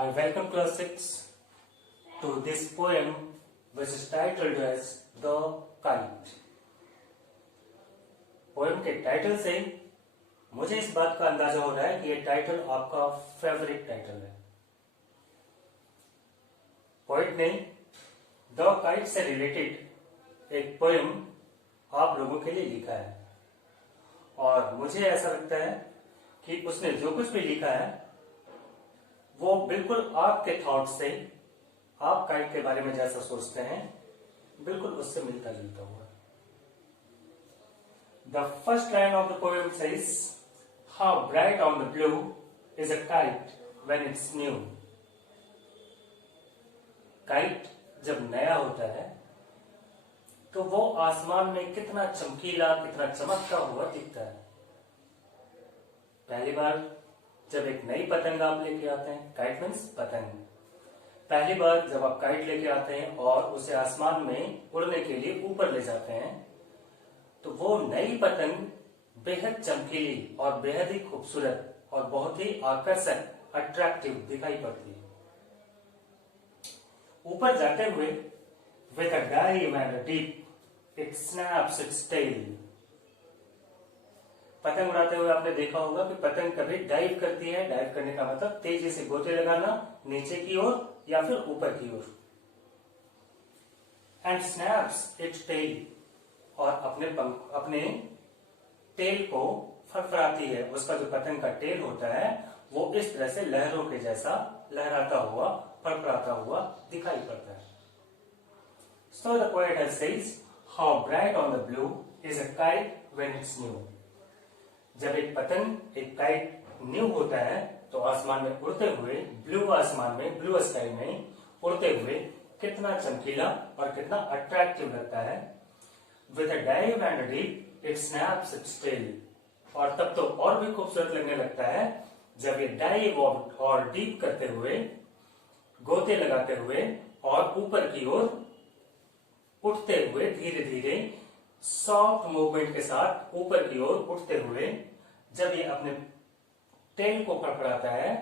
I welcome class 6 to this poem which is titled as The Kite. Poem के title से मुझे इस बात का अंदाजा हो रहा है कि ये टाइटल आपका फेवरेट टाइटल है। पोएट ने द काइट से रिलेटेड एक पोएम आप लोगों के लिए लिखा है और मुझे ऐसा लगता है कि उसने जो कुछ भी लिखा है वो बिल्कुल आपके थॉट से, आप काइट के बारे में जैसा सोचते हैं बिल्कुल उससे मिलता जुलता हुआ। The first line of the poem says, "How bright on the blue is a kite when it's new." Kite जब नया होता है तो वो आसमान में कितना चमकीला, कितना चमकता हुआ दिखता है। पहली बार जब एक नई पतंग आप लेके आते हैं, काइट मीन्स पतंग, पहली बार जब आप काइट लेके आते हैं और उसे आसमान में उड़ने के लिए ऊपर ले जाते हैं तो वो नई पतंग बेहद चमकीली और बेहद ही खूबसूरत और बहुत ही आकर्षक, अट्रैक्टिव दिखाई पड़ती है। ऊपर जाते हुए with a dive and a dip it snaps its tail। पतंग उड़ाते हुए आपने देखा होगा कि पतंग कभी डाइव करती है। डाइव करने का मतलब तेजी से गोते लगाना नीचे की ओर या फिर ऊपर की ओर। एंड स्नैप्स इट्स टेल, और अपने टेल को फड़फड़ाती है। उसका जो पतंग का टेल होता है वो इस तरह से लहरों के जैसा लहराता हुआ, फड़फड़ाता हुआ दिखाई पड़ता है। So the poet has says, how bright on the blue is a kite when it's new। जब एक पतंग, एक काइट न्यू होता है तो आसमान में उड़ते हुए, ब्लू आसमान में, ब्लू स्काई में उड़ते हुए कितना चमकीला और कितना अट्रैक्टिव लगता है। With a dive and a dip it snaps its tail। और तब तो और भी खूबसूरत लगने लगता है जब ये डाइव और डीप करते हुए, गोते लगाते हुए और ऊपर की ओर उठते हुए, धीरे धीरे सॉफ्ट मूवमेंट के साथ ऊपर की ओर उठते हुए जब ये अपने टेल को फड़फड़ाता है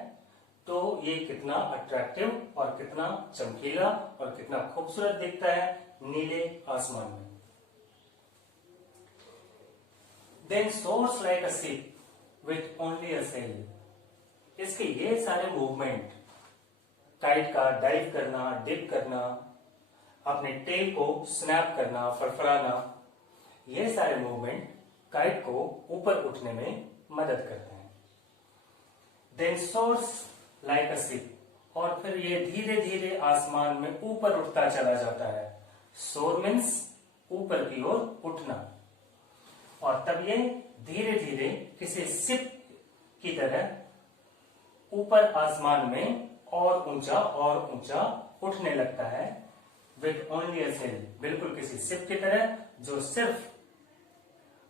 तो ये कितना अट्रैक्टिव और कितना चमकीला और कितना खूबसूरत दिखता है नीले आसमान में। Then soars like a ship with only a sail। इसके ये सारे मूवमेंट, काइट का डाइव करना, डिप करना, अपने टेल को स्नैप करना, फड़फड़ाना, ये सारे मूवमेंट काइट को ऊपर उठने में मदद करते हैं। Then soars like a ship, और फिर ये धीरे धीरे आसमान में ऊपर उठता चला जाता है। सोर मीन्स ऊपर की ओर उठना, और तब ये धीरे धीरे किसी शिप की तरह ऊपर आसमान में और ऊंचा उठने लगता है। विथ ओनली अ सेल, बिल्कुल किसी शिप की तरह जो सिर्फ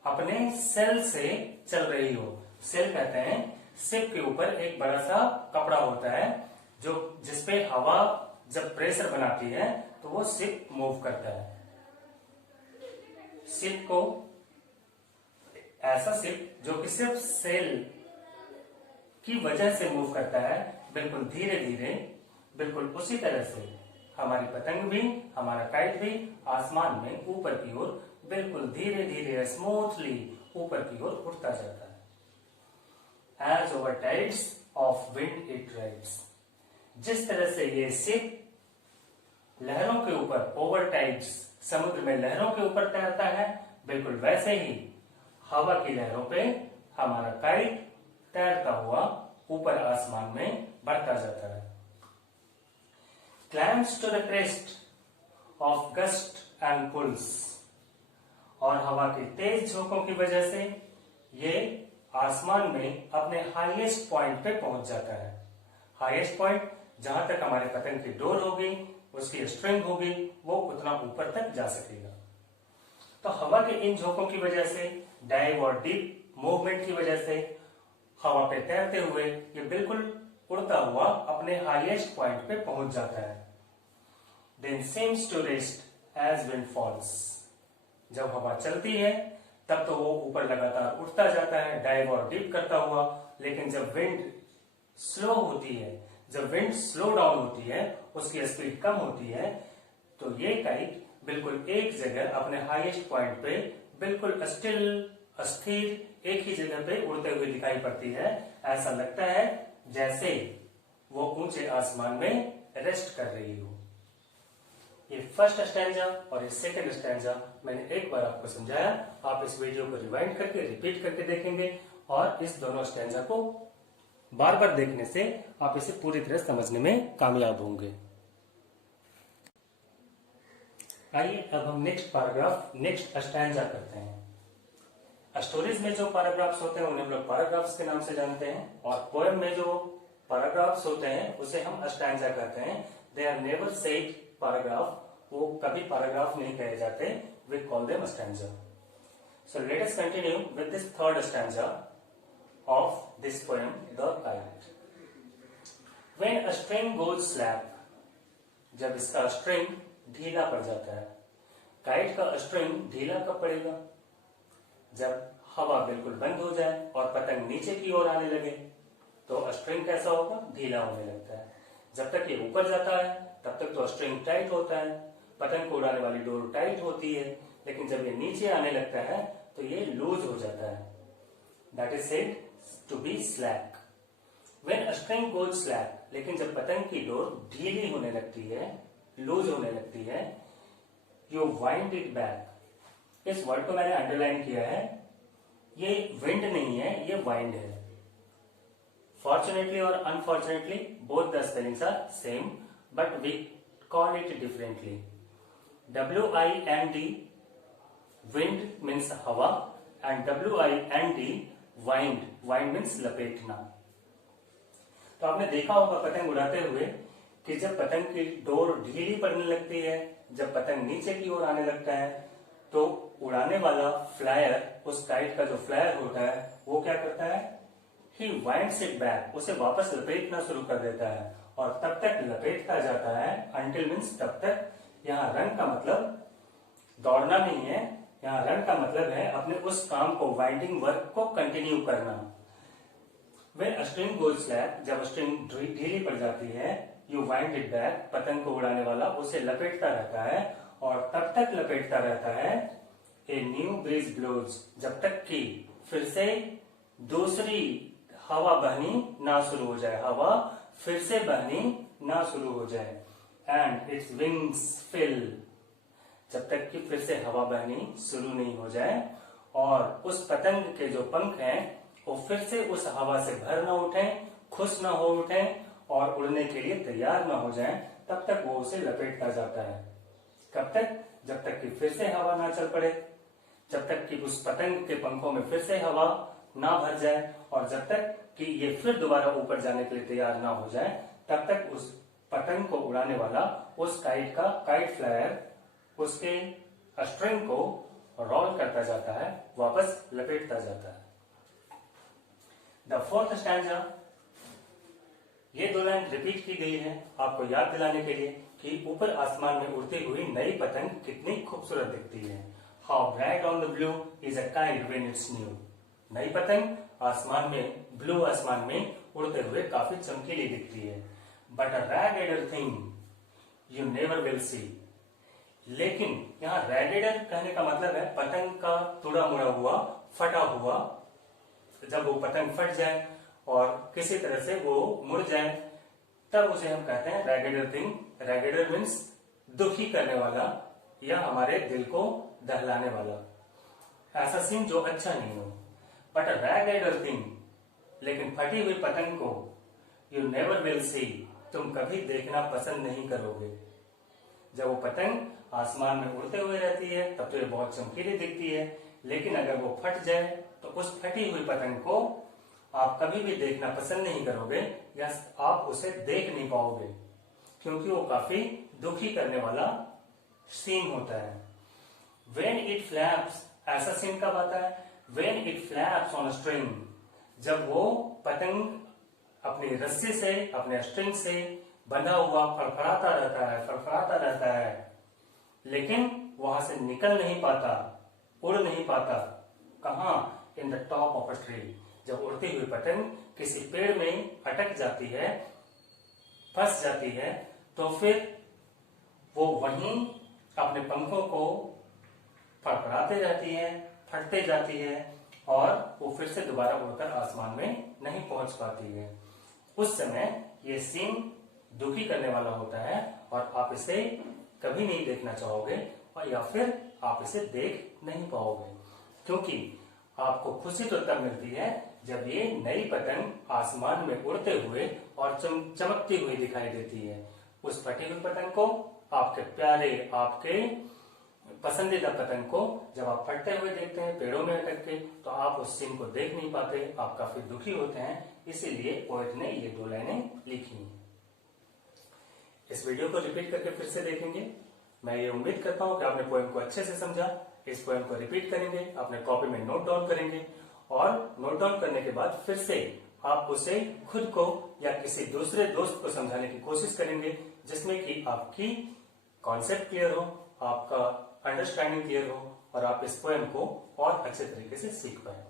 अपने सेल से चल रही हो। सेल कहते हैं शिप के ऊपर एक बड़ा सा कपड़ा होता है जो जिसपे हवा जब प्रेशर बनाती है तो वो शिप मूव करता है। शिप को, ऐसा शिप जो कि सिर्फ सेल की वजह से मूव करता है, बिल्कुल धीरे धीरे, बिल्कुल उसी तरह से हमारी पतंग भी, हमारा काइट भी आसमान में ऊपर की ओर बिल्कुल धीरे धीरे स्मूथली ऊपर की ओर उठता जाता है। As over tides of wind it rides. जिस तरह से ये शिप लहरों के ऊपर, ओवर टाइड्स, समुद्र में लहरों के ऊपर तैरता है, बिल्कुल वैसे ही हवा की लहरों पे हमारा काइट तैरता हुआ ऊपर आसमान में बढ़ता जाता है। Climbs to the crest of gust and pulls। और हवा के तेज झोंकों की वजह से ये आसमान में अपने हाईएस्ट पॉइंट पे पहुंच जाता है। हाईएस्ट पॉइंट जहां तक हमारे पतंग की डोर होगी, उसकी स्ट्रिंग होगी, वो उतना ऊपर तक जा सकेगा। तो हवा के इन झोंकों की वजह से, डाइव और डीप मूवमेंट की वजह से हवा पे तैरते हुए ये बिल्कुल उड़ता हुआ अपने हाईएस्ट पॉइंट पे पहुंच जाता है। Then seems to rest as wind falls। जब हवा चलती है तब तो वो ऊपर लगातार उठता जाता है, डाइव और डीप करता हुआ, लेकिन जब विंड स्लो होती है, जब विंड स्लो डाउन होती है, उसकी स्पीड कम होती है, तो ये काइट बिल्कुल एक जगह अपने हाईएस्ट पॉइंट पे बिल्कुल स्थिर एक ही जगह पे उड़ते हुए दिखाई पड़ती है। ऐसा लगता है जैसे वो ऊंचे आसमान में रेस्ट कर रही हो। ये फर्स्ट स्टैंजा और ये सेकंड स्टैंजा मैंने एक बार आपको समझाया। आप इस वीडियो को रिवाइंड करके रिपीट करके देखेंगे और इस दोनों स्टैंजा को बार बार देखने से आप इसे पूरी तरह समझने में कामयाब होंगे। आइए अब हम नेक्स्ट स्टैंजा करते हैं। स्टोरीज में जो पैराग्राफ्स होते हैं उन्हें हम लोग पैराग्राफ्स के नाम से जानते हैं, और पोएम में जो पैराग्राफ्स होते हैं उसे हम स्टैंजा कहते हैं। They are never said paragraph, वो कभी पैराग्राफ नहीं कहे जाते, we call them stanza. So let us continue with this third stanza of this poem the kite. When a string goes slap, जब इसका स्ट्रिंग ढीला पड़ जाता है। काइट का स्ट्रिंग ढीला कब पड़ेगा? जब हवा बिल्कुल बंद हो जाए और पतंग नीचे की ओर आने लगे तो स्ट्रिंग कैसा होगा? ढीला होने लगता है। जब तक ये ऊपर जाता है तब तक तो स्ट्रिंग टाइट होता है, पतंग को उड़ाने वाली डोर टाइट होती है, लेकिन जब ये नीचे आने लगता है तो ये लूज हो जाता है। That is said to be slack. When a string goes slack, लेकिन जब पतंग की डोर ढीली होने लगती है, लूज होने लगती है, यू वाइंड इट बैक। इस वर्ड को मैंने अंडरलाइन किया है, ये विंड नहीं है, ये वाइंड है। फॉर्चुनेटली और unfortunately both the spellings are same, but we call it differently. WIND wind means हवा, and WIND wind, wind means लपेटना। तो आपने देखा होगा पतंग उड़ाते हुए कि जब पतंग की डोर ढीली पड़ने लगती है, जब पतंग नीचे की ओर आने लगता है, तो उड़ाने वाला फ्लायर, उस काइट का जो फ्लायर होता है, वो क्या करता है? ही वाइंड्स इट बैक, उसे वापस लपेटना शुरू कर देता है, और तब तक लपेटता जाता है, अंटिल मीन्स तब तक। यहाँ रन का मतलब दौड़ना नहीं है, यहाँ रन का मतलब है अपने उस काम को, वाइंडिंग वर्क को कंटिन्यू करना। When a string goes slap, जब स्ट्रिंग ढीली पड़ जाती है, यू वाइंड इट बैक, पतंग को उड़ाने वाला उसे लपेटता रहता है, और तब तक लपेटता रहता है ए न्यू ब्रीज ब्लोज, जब तक कि फिर से दूसरी हवा बहनी ना शुरू हो जाए, हवा फिर से बहनी ना शुरू हो जाए। एंड इट्स विंग्स फिल, जब तक कि फिर से हवा बहनी शुरू नहीं हो जाए और उस पतंग के जो पंख हैं वो फिर से उस हवा से भर ना उठे, खुश ना हो उठे और उड़ने के लिए तैयार ना हो जाए, तब तक वो उसे लपेटता जाता है। कब तक? जब तक कि फिर से हवा ना चल पड़े, जब तक कि उस पतंग के पंखों में फिर से हवा ना भर जाए, और जब तक कि ये फिर दोबारा ऊपर जाने के लिए तैयार ना हो जाए, तब तक उस पतंग को उड़ाने वाला उस काइट फ्लायर उसके स्ट्रिंग को रोल करता जाता है, वापस लपेटता जाता है। द फोर्थ स्टैंजा, ये दो लाइन रिपीट की गई है आपको याद दिलाने के लिए कि ऊपर आसमान में उड़ती हुई नई पतंग कितनी खूबसूरत दिखती है। How bright on the blue is a kite when it's new. नई पतंग आसमान में, ब्लू आसमान में उड़ते हुए काफी चमकीली दिखती है। But a ragged thing you never will see. लेकिन यहाँ रैगेड कहने का मतलब है पतंग का टुड़ा मुड़ा हुआ, फटा हुआ। जब वो पतंग फट जाए और किसी तरह से वो मुड़ जाए, तब उसे हम कहते हैं रैगेड थिंग। रैगेड मीन्स दुखी करने वाला या हमारे दिल को दहलाने वाला, ऐसा सीन जो अच्छा नहीं हो। बट रैगेड थिंग, लेकिन फटी हुई पतंग को यू नेवर विल सी, तुम कभी देखना पसंद नहीं करोगे। जब वो पतंग आसमान में उड़ते हुए रहती है तब तो ये बहुत चमकीली दिखती है, लेकिन अगर वो फट जाए तो उस फटी हुई पतंग को आप कभी भी देखना पसंद नहीं करोगे या आप उसे देख नहीं पाओगे, क्योंकि वो काफी दुखी करने वाला सीन होता है। When it flaps, ऐसा सीन कब आता है? When it flaps on a string, जब वो पतंग अपनी रस्सी से, अपने स्ट्रिंग से बंधा हुआ फड़फड़ाता रहता है, लेकिन वहां से निकल नहीं पाता, उड़ नहीं पाता। कहा? In the top of a tree. जब उड़ती हुई पतंग किसी पेड़ में अटक जाती है फंस जाती है तो फिर वो वहीं अपने पंखों को फड़फड़ाते जाती है, फटते जाती है और वो फिर से दोबारा उड़कर आसमान में नहीं पहुंच पाती है। उस समय ये सीन दुखी करने वाला होता है और आप इसे कभी नहीं देखना चाहोगे और या फिर आप इसे देख नहीं पाओगे, क्योंकि आपको खुशी तो तब मिलती है जब ये नई पतंग आसमान में उड़ते हुए और चमकती हुई दिखाई देती है। उस फटी हुई पतंग को, आपके प्यारे, आपके पसंदीदा पतंग को जब आप फटते हुए देखते हैं पेड़ों में अटक के, तो आप उस सीन को देख नहीं पाते, आप काफी दुखी होते हैं। इसीलिए पोएट ने ये 2 लाइनें लिखी। इस वीडियो को रिपीट करके फिर से देखेंगे। मैं ये उम्मीद करता हूँ कि आपने पोएम को अच्छे से समझा। इस पोएम को रिपीट करेंगे, अपने कॉपी में नोट डाउन करेंगे और नोट डाउन करने के बाद फिर से आप उसे खुद को या किसी दूसरे दोस्त को समझाने की कोशिश करेंगे, जिसमें कि आपकी कॉन्सेप्ट क्लियर हो, आपका अंडरस्टैंडिंग क्लियर हो और आप इस पोएम को और अच्छे तरीके से सीख पाए।